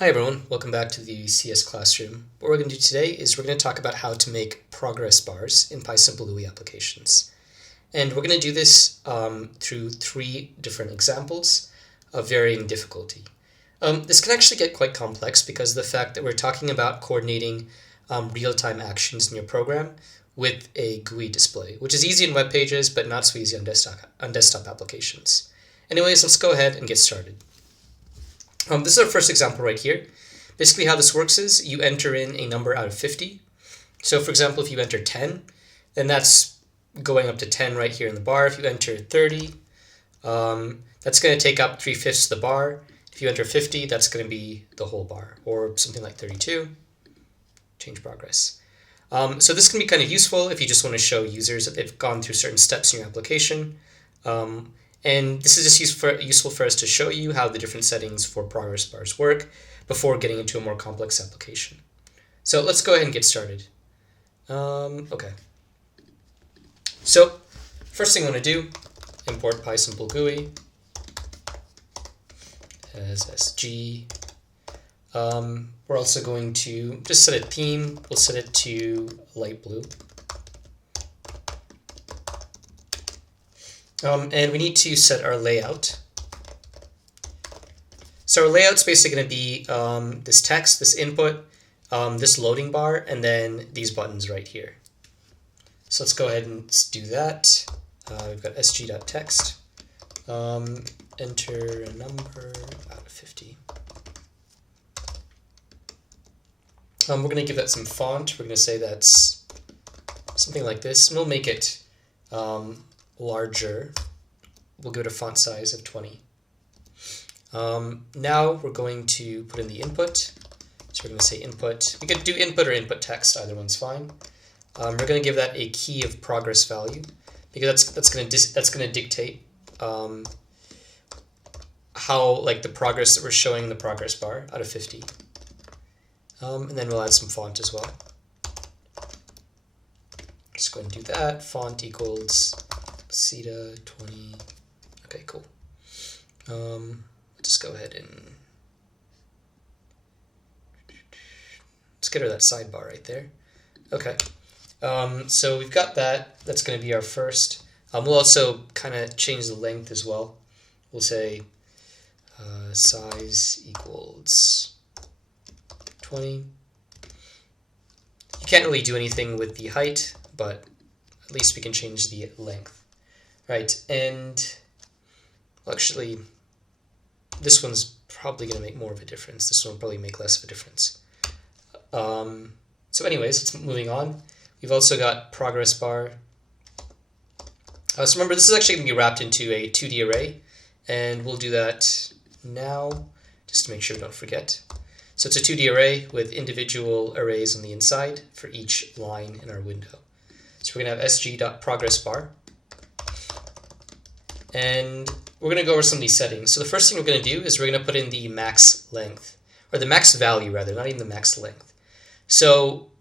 Hi everyone, welcome back to the CS Classroom. What we're going to do today is we're going to talk about how to make progress bars in PySimpleGUI applications. And we're going to do this through three different examples of varying difficulty. This can actually get quite complex because of the fact that we're talking about coordinating real-time actions in your program with a GUI display, which is easy in web pages but not so easy on desktop applications. Anyways, let's go ahead and get started. This is our first example right here. Basically how this works is you enter in a number out of 50. So for example, if you enter 10, then that's going up to 10 right here in the bar. If you enter 30, that's going to take up 3/5 of the bar. If you enter 50, that's going to be the whole bar, or something like 32. Change progress. So this can be kind of useful if you just want to show users that they've gone through certain steps in your application. And this is just useful for us to show you how the different settings for progress bars work before getting into a more complex application. So let's go ahead and get started. Okay. So first thing I want to do, import PySimpleGUI as SG. We're also going to just set a theme. We'll set it to light blue. And we need to set our layout. So our layout's basically going to be this text, this input, this loading bar, and then these buttons right here. So let's go ahead and do that. We've got sg.text. Enter a number out of 50. We're going to give that some font. We're going to say that's something like this. And we'll make it larger. We'll give it a font size of 20. Now we're going to put in the input. So we're going to say input. We could do input or input text. Either one's fine. We're going to give that a key of progress value because that's going to dictate how the progress that we're showing in the progress bar out of 50. And then we'll add some font as well. Just go ahead and do that. Font equals Ceta 20. Okay, cool. Just go ahead and let's get rid of that sidebar right there. Okay. So we've got that. That's going to be our first. We'll also kind of change the length as well. We'll say size equals 20. You can't really do anything with the height, but at least we can change the length. Right, and well, actually, this one's probably going to make more of a difference. This one will probably make less of a difference. So anyways, let's moving on. We've also got progress bar. So remember, this is actually going to be wrapped into a 2D array, and we'll do that now, just to make sure we don't forget. So it's a 2D array with individual arrays on the inside for each line in our window. So we're going to have sg.progressBar. And we're going to go over some of these settings. So the first thing we're going to do is we're going to put in the max length, or the max value rather, not even the max length. So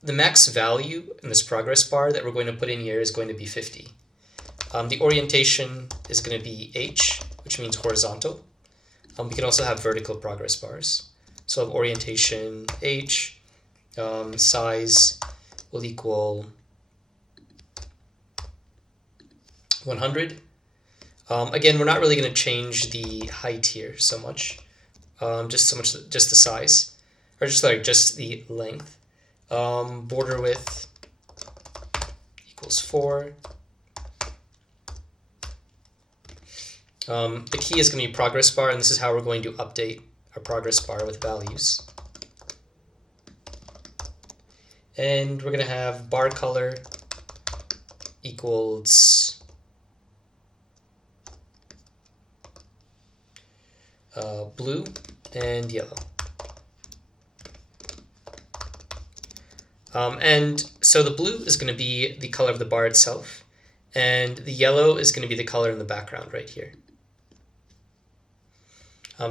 the max value in this progress bar that we're going to put in here is going to be 50. The orientation is going to be H, which means horizontal. We can also have vertical progress bars. So of orientation H, size will equal 100. Again, we're not really going to change the height here so much, just the size, or just the length. Border width equals 4. The key is going to be progress bar, and this is how we're going to update our progress bar with values. And we're going to have bar color equals blue and yellow. And so the blue is going to be the color of the bar itself, and the yellow is going to be the color in the background right here.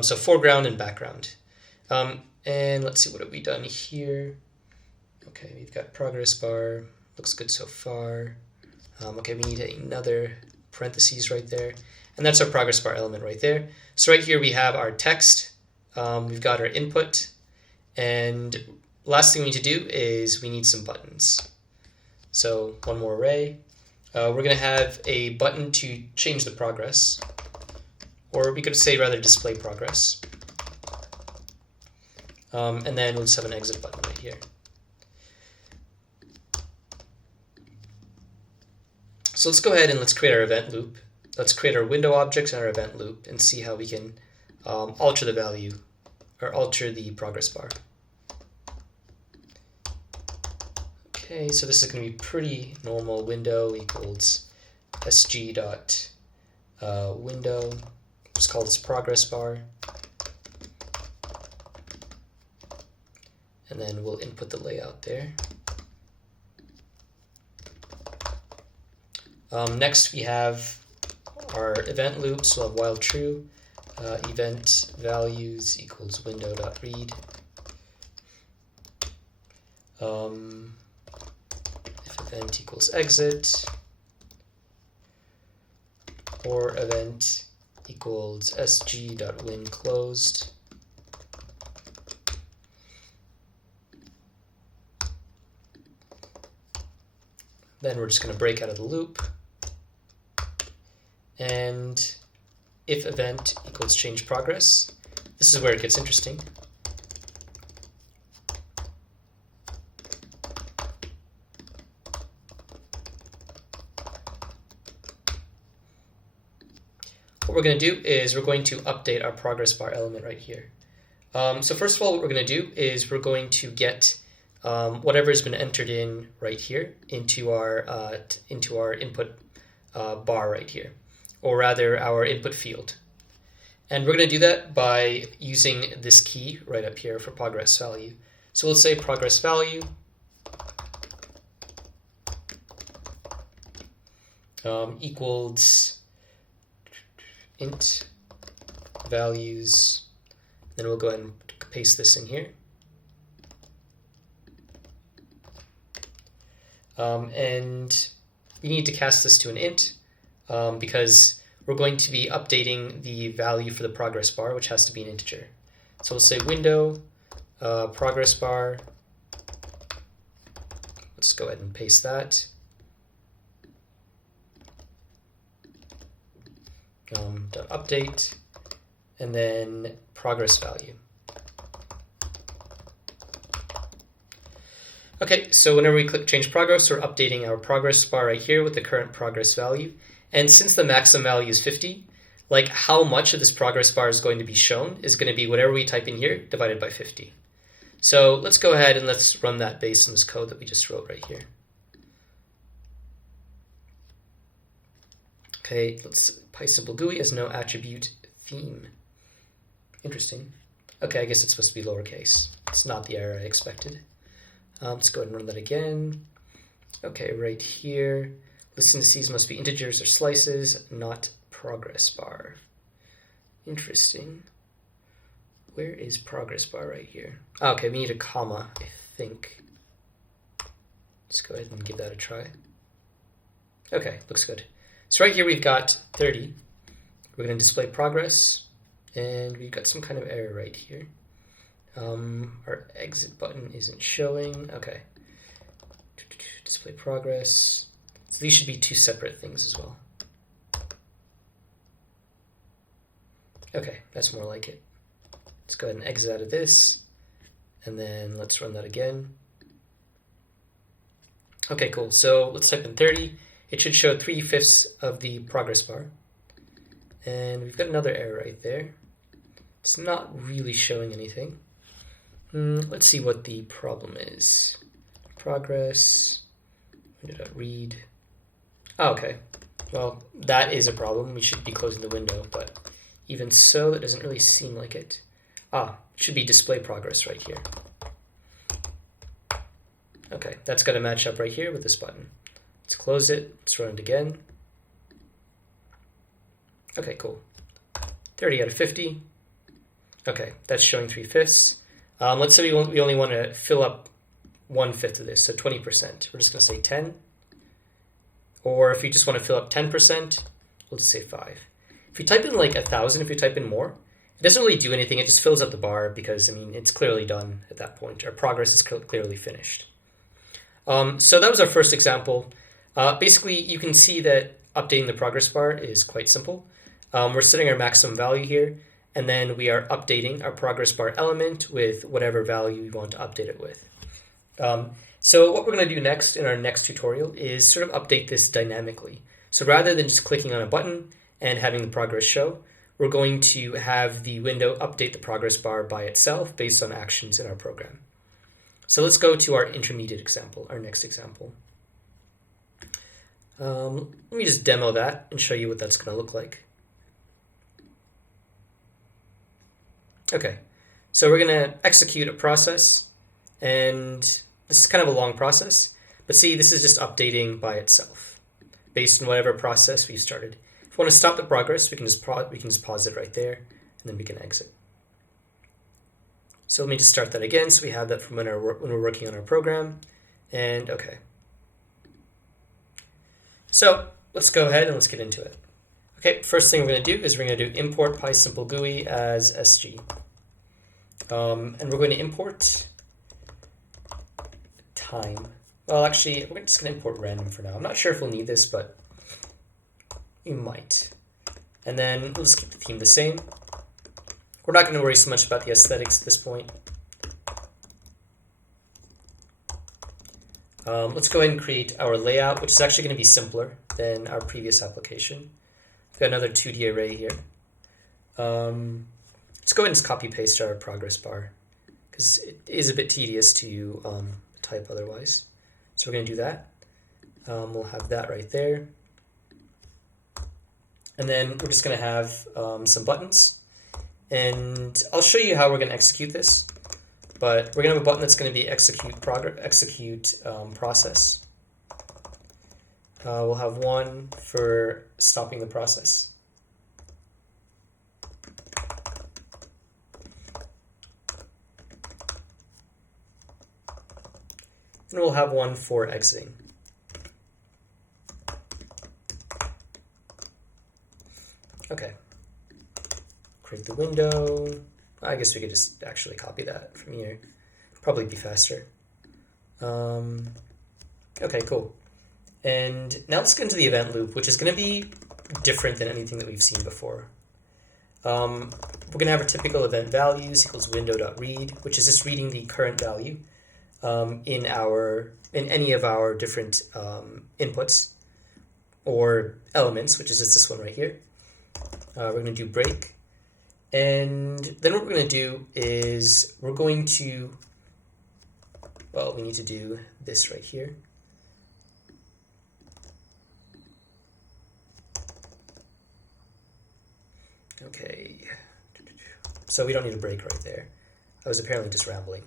So foreground and background. And let's see, what have we done here? Okay, we've got progress bar. Looks good so far. Okay, we need another parentheses right there. And that's our progress bar element right there. So right here we have our text, We've got our input, and last thing we need to do is we need some buttons. So one more array. We're going to have a button to change the progress, or we could say rather display progress. And then we'll just have an exit button right here. So let's go ahead and let's create our event loop. Let's create our window objects and our event loop and see how we can alter the value or alter the progress bar. Okay, so this is going to be pretty normal. Window equals sg dot window. Let's call this progress bar. And then we'll input the layout there. Next we have our event loop, so we'll have while true, event values equals window.read. If event equals exit, or event equals sg.winClosed. Then we're just going to break out of the loop. And if event equals change progress, this is where it gets interesting. What we're going to do is we're going to update our progress bar element right here. So first of all, what we're going to do is we're going to get whatever has been entered in right here into our input bar right here, or rather our input field. And we're going to do that by using this key right up here for progress value. So we'll say progress value equals int values. Then we'll go ahead and paste this in here. And we need to cast this to an int because we're going to be updating the value for the progress bar, which has to be an integer. So we'll say window progress bar. Let's go ahead and paste that. Dot update, and then progress value. Okay, so whenever we click change progress, we're updating our progress bar right here with the current progress value. And since the maximum value is 50, like how much of this progress bar is going to be shown is going to be whatever we type in here divided by 50. So let's go ahead and let's run that based on this code that we just wrote right here. Okay, let's PySimpleGUI has no attribute theme. Interesting. Okay, I guess it's supposed to be lowercase. It's not the error I expected. Let's go ahead and run that again. Okay, right here, list indices must be integers or slices, not progress bar. Interesting. Where is progress bar right here? Oh, okay, we need a comma, I think. Let's go ahead and give that a try. Okay, looks good. So right here we've got 30. We're going to display progress, and we've got some kind of error right here. Our exit button isn't showing. Okay. Display progress. So these should be two separate things as well. Okay, that's more like it. Let's go ahead and exit out of this, and then let's run that again. Okay, cool. So let's type in 30. It should show 3/5 of the progress bar. And we've got another error right there. It's not really showing anything. Let's see what the problem is. Progress, window.read. Oh, okay. Well, that is a problem. We should be closing the window, but even so, it doesn't really seem like it. It should be display progress right here. Okay, that's got to match up right here with this button. Let's close it. Let's run it again. Okay, cool. 30 out of 50. Okay, that's showing 3/5. Let's say we only want to fill up 1/5 of this, so 20%. We're just going to say 10. Or if you just want to fill up 10%, we'll just say 5. If you type in like 1,000, if you type in more, It doesn't really do anything, it just fills up the bar because, I mean, it's clearly done at that point. Our progress is clearly finished. So that was our first example. Basically, you can see that updating the progress bar is quite simple. We're setting our maximum value here, and then we are updating our progress bar element with whatever value we want to update it with. So what we're going to do next in our next tutorial is sort of update this dynamically. So rather than just clicking on a button and having the progress show, we're going to have the window update the progress bar by itself based on actions in our program. So let's go to our intermediate example, our next example. Let me just demo that and show you what that's going to look like. Okay, so we're going to execute a process, and this is kind of a long process, but see, this is just updating by itself based on whatever process we started. If we want to stop the progress, we can just pause it right there, and then we can exit. So let me just start that again, so we have that from when we're working on our program, and okay. So let's go ahead and let's get into it. Okay, first thing we're going to do is we're going to do import PySimpleGUI as SG. And we're going to import time. Well, actually, we're just going to import random for now. I'm not sure if we'll need this, but we might. And then let's keep the theme the same. We're not going to worry so much about the aesthetics at this point. Let's go ahead and create our layout, which is actually going to be simpler than our previous application. We've got another 2D array here. Let's go ahead and just copy paste our progress bar because it is a bit tedious to type otherwise. So we're going to do that. We'll have that right there. And then we're just going to have some buttons. And I'll show you how we're going to execute this. But we're going to have a button that's going to be execute process. We'll have one for stopping the process. And we'll have one for exiting. Okay. Create the window. I guess we could just actually copy that from here. Probably be faster. Okay, cool. And now let's get into the event loop, which is going to be different than anything that we've seen before. We're going to have our typical event values equals window.read, which is just reading the current value in any of our different inputs or elements, which is just this one right here. We're going to do break. And then what we're going to do is we're going to, well, we need to do this right here. Okay, so we don't need a break right there. I was apparently just rambling.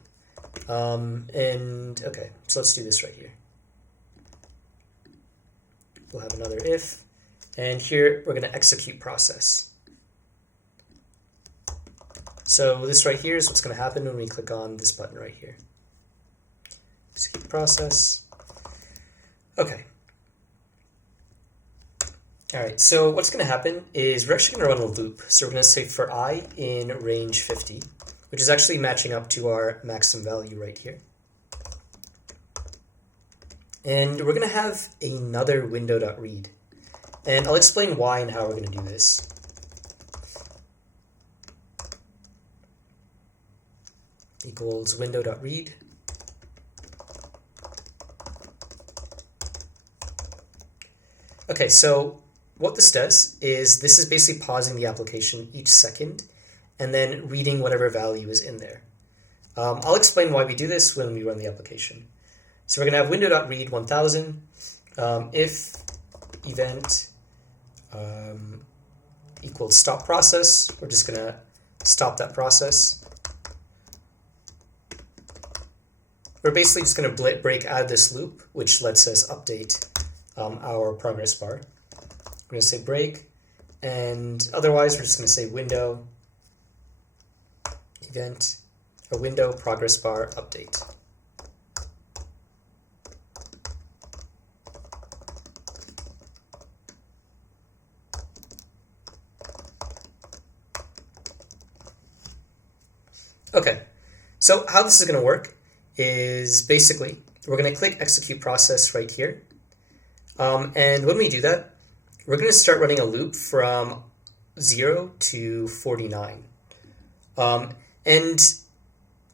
And okay, so let's do this right here. We'll have another if, and here we're going to execute process. So this right here is what's going to happen when we click on this button right here. Execute process. Okay. All right, so what's going to happen is we're actually going to run a loop. So we're going to say for I in range 50, which is actually matching up to our maximum value right here. And we're going to have another window.read. And I'll explain why and how we're going to do this. Equals window.read. Okay, so what this does is this is basically pausing the application each second and then reading whatever value is in there. I'll explain why we do this when we run the application. So we're going to have window.read 1000 if event equals stop process. We're just going to stop that process. We're basically just going to break out of this loop, which lets us update our progress bar. We're going to say break, and otherwise we're just going to say window event, a window progress bar update. Okay, so how this is going to work is basically we're going to click execute process right here. And when we do that, we're going to start running a loop from 0 to 49. And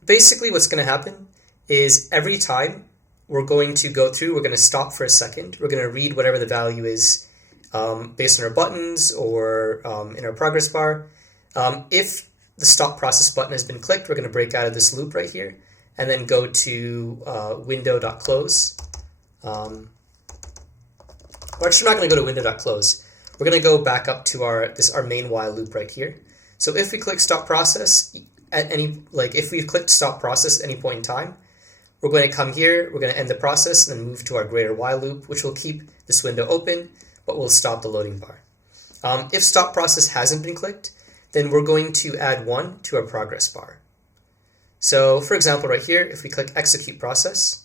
basically what's going to happen is every time we're going to go through, we're going to stop for a second. We're going to read whatever the value is based on our buttons or in our progress bar. If the stop process button has been clicked, we're going to break out of this loop right here and then go to window.close. Well, actually, I'm not going to go to window.close. We're going to go back up to our main while loop right here. So if we click stop process at if we've clicked stop process at any point in time, we're going to come here, we're going to end the process and then move to our greater while loop, which will keep this window open, but will stop the loading bar. If stop process hasn't been clicked, then we're going to add 1 to our progress bar. So for example, right here, if we click execute process,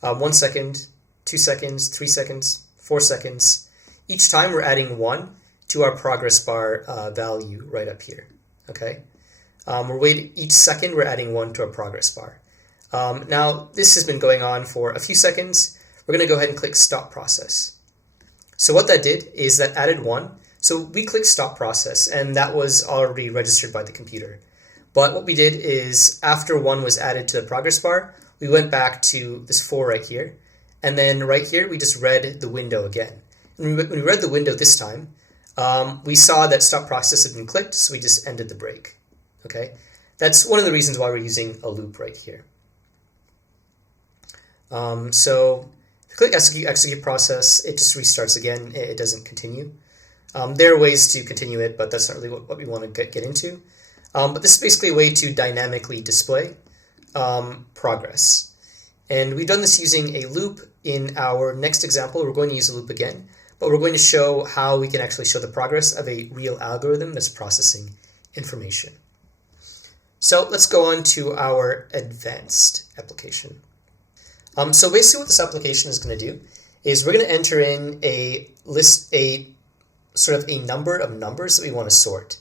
1 second, 2 seconds, 3 seconds, 4 seconds, each time we're adding 1 to our progress bar value right up here. Okay, we're waiting each second we're adding 1 to our progress bar. Now this has been going on for a few seconds. We're going to go ahead and click stop process. So what that did is that added 1. So we clicked stop process and that was already registered by the computer. But what we did is after 1 was added to the progress bar, we went back to this 4 right here. And then right here, we just read the window again. And when we read the window this time, we saw that stop process had been clicked, so we just ended the break. Okay, that's one of the reasons why we're using a loop right here. So if you click execute process, it just restarts again. It doesn't continue. There are ways to continue it, but that's not really what we want to get into. But this is basically a way to dynamically display progress. And we've done this using a loop. In our next example, we're going to use a loop again, but we're going to show how we can actually show the progress of a real algorithm that's processing information. So let's go on to our advanced application. So basically what this application is going to do is we're going to enter in a sort of a number of numbers that we want to sort.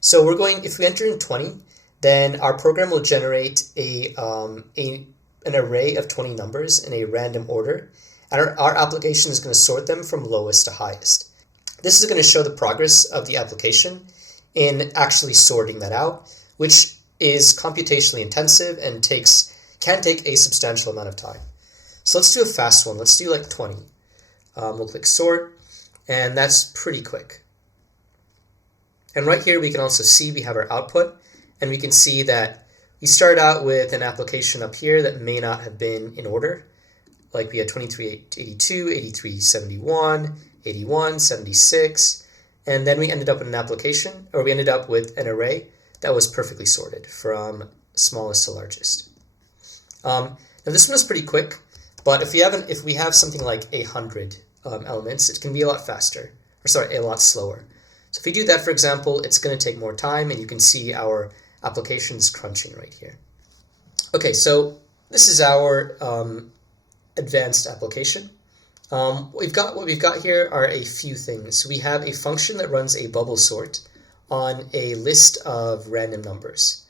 So if we enter in 20, then our program will generate an array of 20 numbers in a random order, and our application is going to sort them from lowest to highest. This is going to show the progress of the application in actually sorting that out, which is computationally intensive and can take a substantial amount of time. So let's do a fast one. Let's do like 20. We'll click sort, and that's pretty quick. And right here we can also see we have our output, and we can see that we start out with an application up here that may not have been in order. Like we had 2382, 8371, 81, 76, and then we ended up with an application, or we ended up with an array that was perfectly sorted from smallest to largest. Now this one is pretty quick, but if we have something like 100 elements, it can be a lot faster, a lot slower. So if we do that, for example, it's going to take more time, and you can see our application's crunching right here. Okay, so this is our advanced application. What we've got here are a few things. We have a function that runs a bubble sort on a list of random numbers.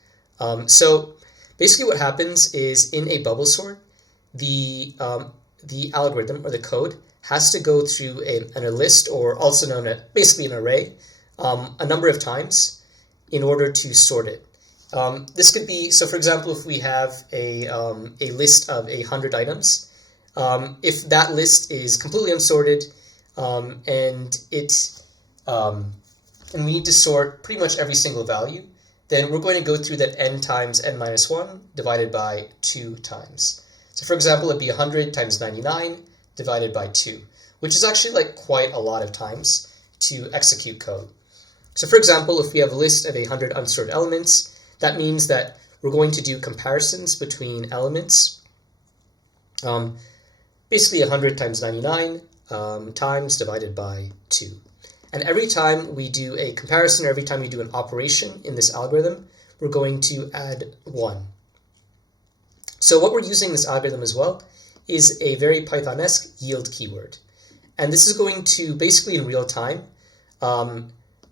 So basically what happens is in a bubble sort, the algorithm or the code has to go through a list, or also known as basically an array, a number of times in order to sort it. This could be, so for example, if we have a list of 100 items, if that list is completely unsorted, and we need to sort pretty much every single value, then we're going to go through that n times n minus 1 divided by 2 times. So for example, it'd be 100 times 99 divided by 2, which is actually like quite a lot of times to execute code. So for example, if we have a list of 100 unsorted elements, that means that we're going to do comparisons between elements, basically 100 times 99 times divided by 2. And every time we do a comparison, or every time we do an operation in this algorithm, we're going to add 1. So what we're using this algorithm as well is a very Python-esque yield keyword. And this is going to basically in real time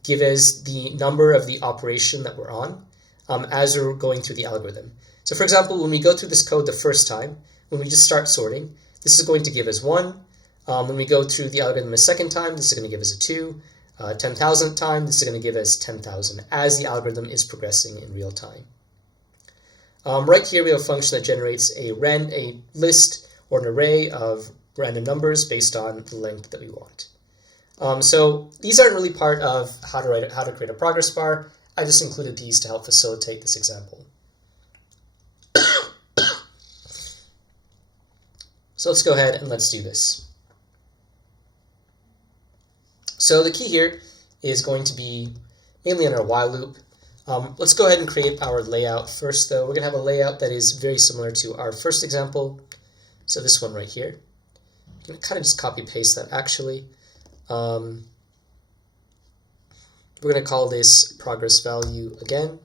give us the number of the operation that we're on. as we're going through the algorithm. So for example, when we go through this code the first time, when we just start sorting, this is going to give us 1. When we go through the algorithm a second time, this is going to give us a 2. 10,000th time, this is going to give us 10,000 as the algorithm is progressing in real time. Right here we have a function that generates a list or an array of random numbers based on the length that we want. So these aren't really part of how to create a progress bar. I just included these to help facilitate this example. So let's go ahead and let's do this. So the key here is going to be mainly in our while loop. Let's go ahead and create our layout first, though. We're going to have a layout that is very similar to our first example. So this one right here. I'm going to kind of just copy paste that actually. We're going to call this progress value again.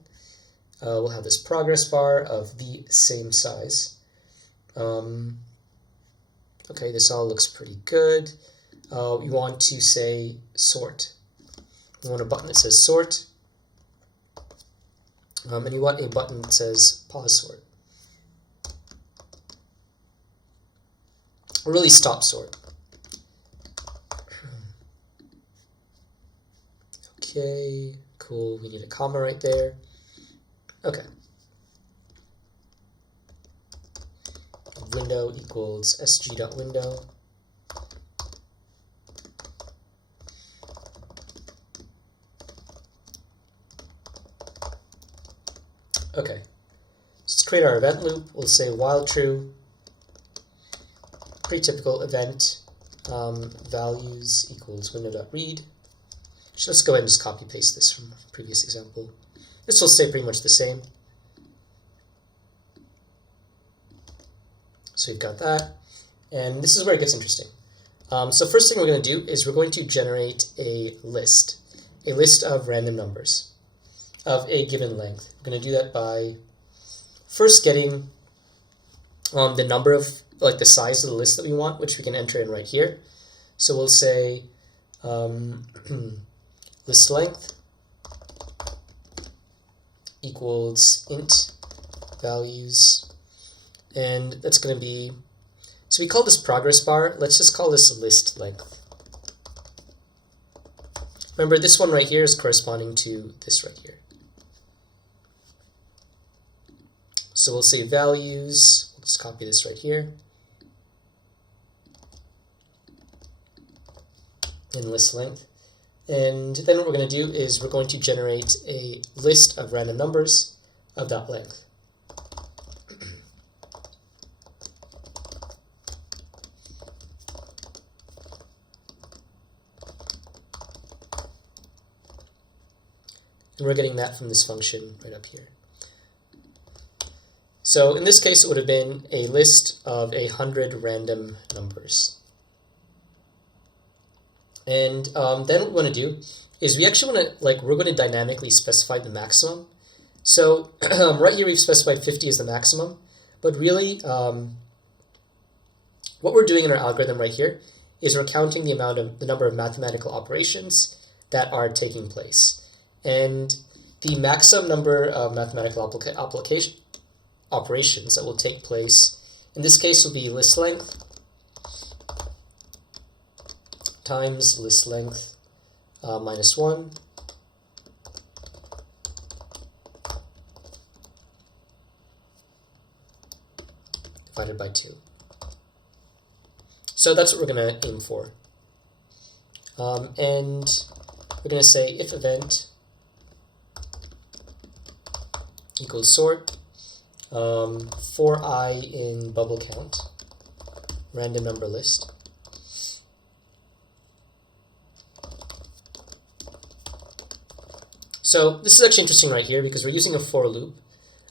We'll have this progress bar of the same size. Okay, this all looks pretty good. We want to say sort. We want a button that says sort. And you want a button that says pause sort. Or really stop sort. Okay, cool. We need a comma right there. Okay. Window equals sg.window. Okay, let's create our event loop. We'll say while true, pretty typical event, values equals window.read. So let's go ahead and just copy paste this from the previous example. This will stay pretty much the same. So we've got that, and this is where it gets interesting. So first thing we're going to do is we're going to generate a list of random numbers of a given length. We're going to do that by first getting the number of, like the size of the list that we want, which we can enter in right here. So we'll say list length equals int values, and that's going to be, so we call this progress bar. Let's just call this list length. Remember, this one right here is corresponding to this right here. So we'll say values, let's copy this right here, in list length. And then what we're going to do is we're going to generate a list of random numbers of that length. And we're getting that from this function right up here. So in this case, it would have been a list of 100 random numbers. And then what we want to do is we actually want to, we're going to dynamically specify the maximum. So right here we've specified 50 as the maximum, but really what we're doing in our algorithm right here is we're counting the number of mathematical operations that are taking place. And the maximum number of mathematical operations that will take place, in this case, will be list length times list length minus 1 divided by 2. So that's what we're going to aim for. And we're going to say if event equals sort for I in bubble count, random number list. So this is actually interesting right here because we're using a for loop.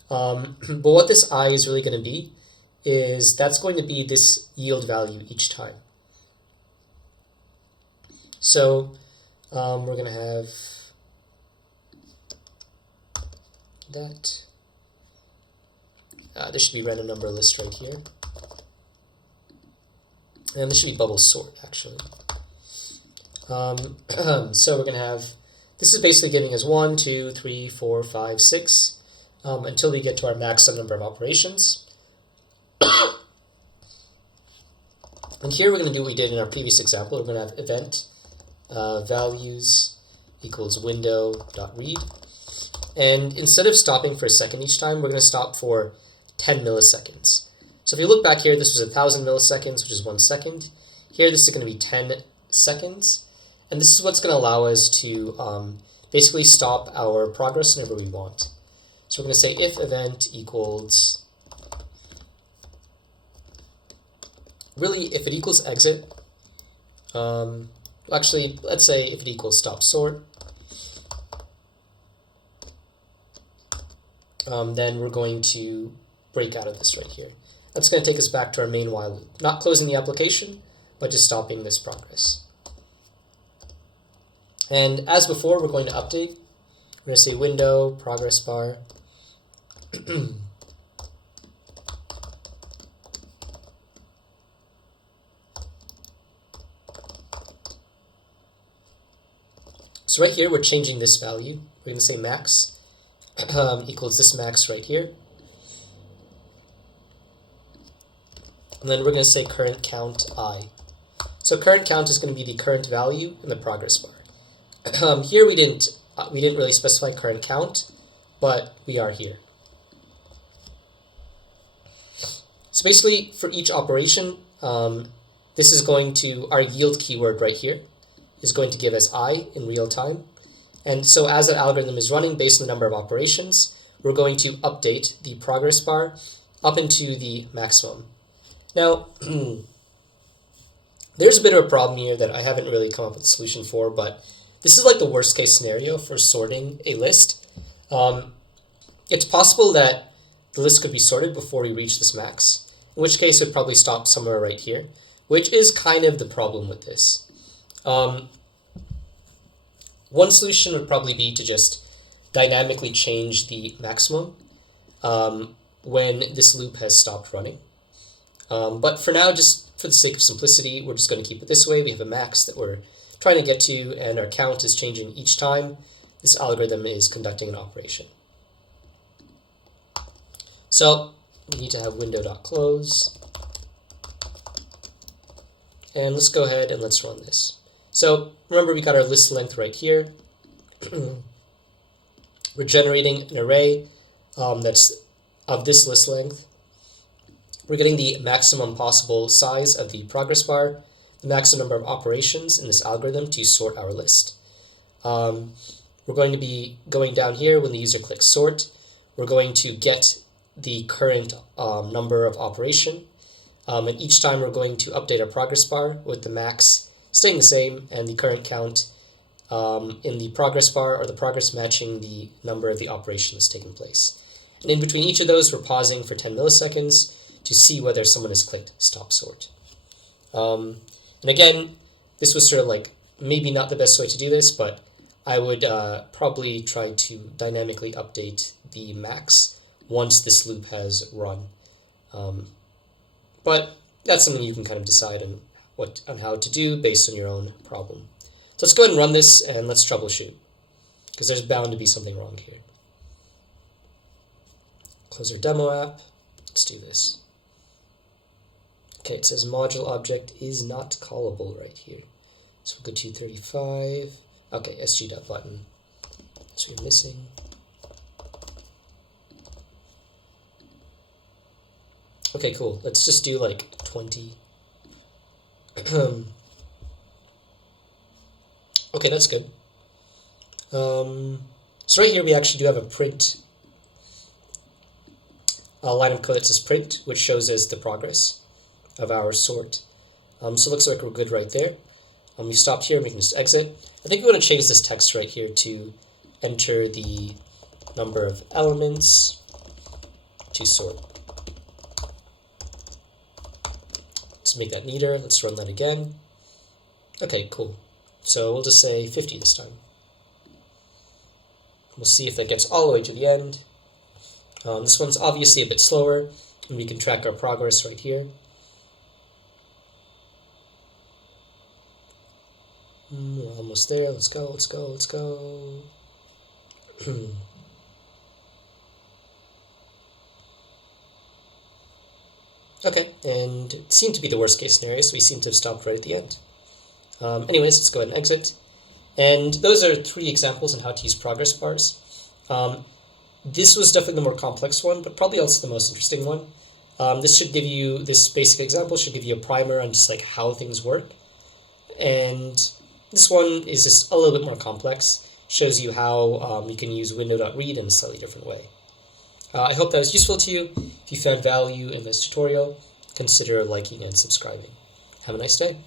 But what this I is really going to be is that's going to be this yield value each time. So we're going to have that. This should be random number list right here. And this should be bubble sort, actually. So we're going to have, this is basically giving us 1, 2, 3, 4, 5, 6. until we get to our maximum number of operations. And here we're going to do what we did in our previous example. We're going to have event values equals window.read. And instead of stopping for a second each time, we're going to stop for 10 milliseconds. So if you look back here, this was 1,000 milliseconds, which is 1 second. Here, this is going to be 10 seconds. And this is what's going to allow us to basically stop our progress whenever we want. So we're going to say if event equals, really, if it equals exit, actually, let's say if it equals stop sort, then we're going to break out of this right here. That's going to take us back to our main while loop, not closing the application, but just stopping this progress. And as before, we're going to update. We're going to say window progress bar. So right here, we're changing this value. We're going to say max equals this max right here. And then we're going to say current count I. So current count is going to be the current value in the progress bar. Here we didn't really specify current count, but we are here. So basically, for each operation, this is going to, our yield keyword right here is going to give us I in real time. And so as that algorithm is running based on the number of operations, we're going to update the progress bar up into the maximum. Now, there's a bit of a problem here that I haven't really come up with a solution for, but this is like the worst case scenario for sorting a list. It's possible that the list could be sorted before we reach this max, in which case it would probably stop somewhere right here, which is kind of the problem with this. One solution would probably be to just dynamically change the maximum when this loop has stopped running. But for now, just for the sake of simplicity, we're just going to keep it this way. We have a max that we're trying to get to, and our count is changing each time this algorithm is conducting an operation. So we need to have window.close. And let's go ahead and let's run this. So remember, we got our list length right here. We're generating an array that's of this list length. We're getting the maximum possible size of the progress bar, the maximum number of operations in this algorithm to sort our list. We're going to be going down here when the user clicks sort. We're going to get the current number of operation. And each time we're going to update our progress bar with the max staying the same and the current count in the progress bar, or the progress matching the number of the operations taking place. And in between each of those, we're pausing for 10 milliseconds to see whether someone has clicked stop sort. And again, this was sort of like maybe not the best way to do this, but I would probably try to dynamically update the max once this loop has run. But that's something you can kind of decide on how to do based on your own problem. So let's go ahead and run this and let's troubleshoot, because there's bound to be something wrong here. Close our demo app. Let's do this. Okay, it says module object is not callable right here. So we'll go to 35. Okay, sg.button. So we're missing. Okay, cool. Let's just do like 20. Okay, that's good. So right here we actually do have a print, a line of code that says print, which shows us the progress of our sort. So it looks like we're good right there. We stopped here, we can just exit. I think we want to change this text right here to enter the number of elements to sort. Let's make that neater. Let's run that again. Okay, cool. So we'll just say 50 this time. We'll see if that gets all the way to the end. This one's obviously a bit slower, and we can track our progress right here. We're almost there. Let's go, let's go, let's go. Okay, and it seemed to be the worst case scenario, so we seem to have stopped right at the end. Anyways, let's go ahead and exit. And those are three examples on how to use progress bars. This was definitely the more complex one, but probably also the most interesting one. This basic example should give you a primer on just like how things work. And this one is just a little bit more complex, shows you how you can use window.read in a slightly different way. I hope that was useful to you. If you found value in this tutorial, consider liking and subscribing. Have a nice day.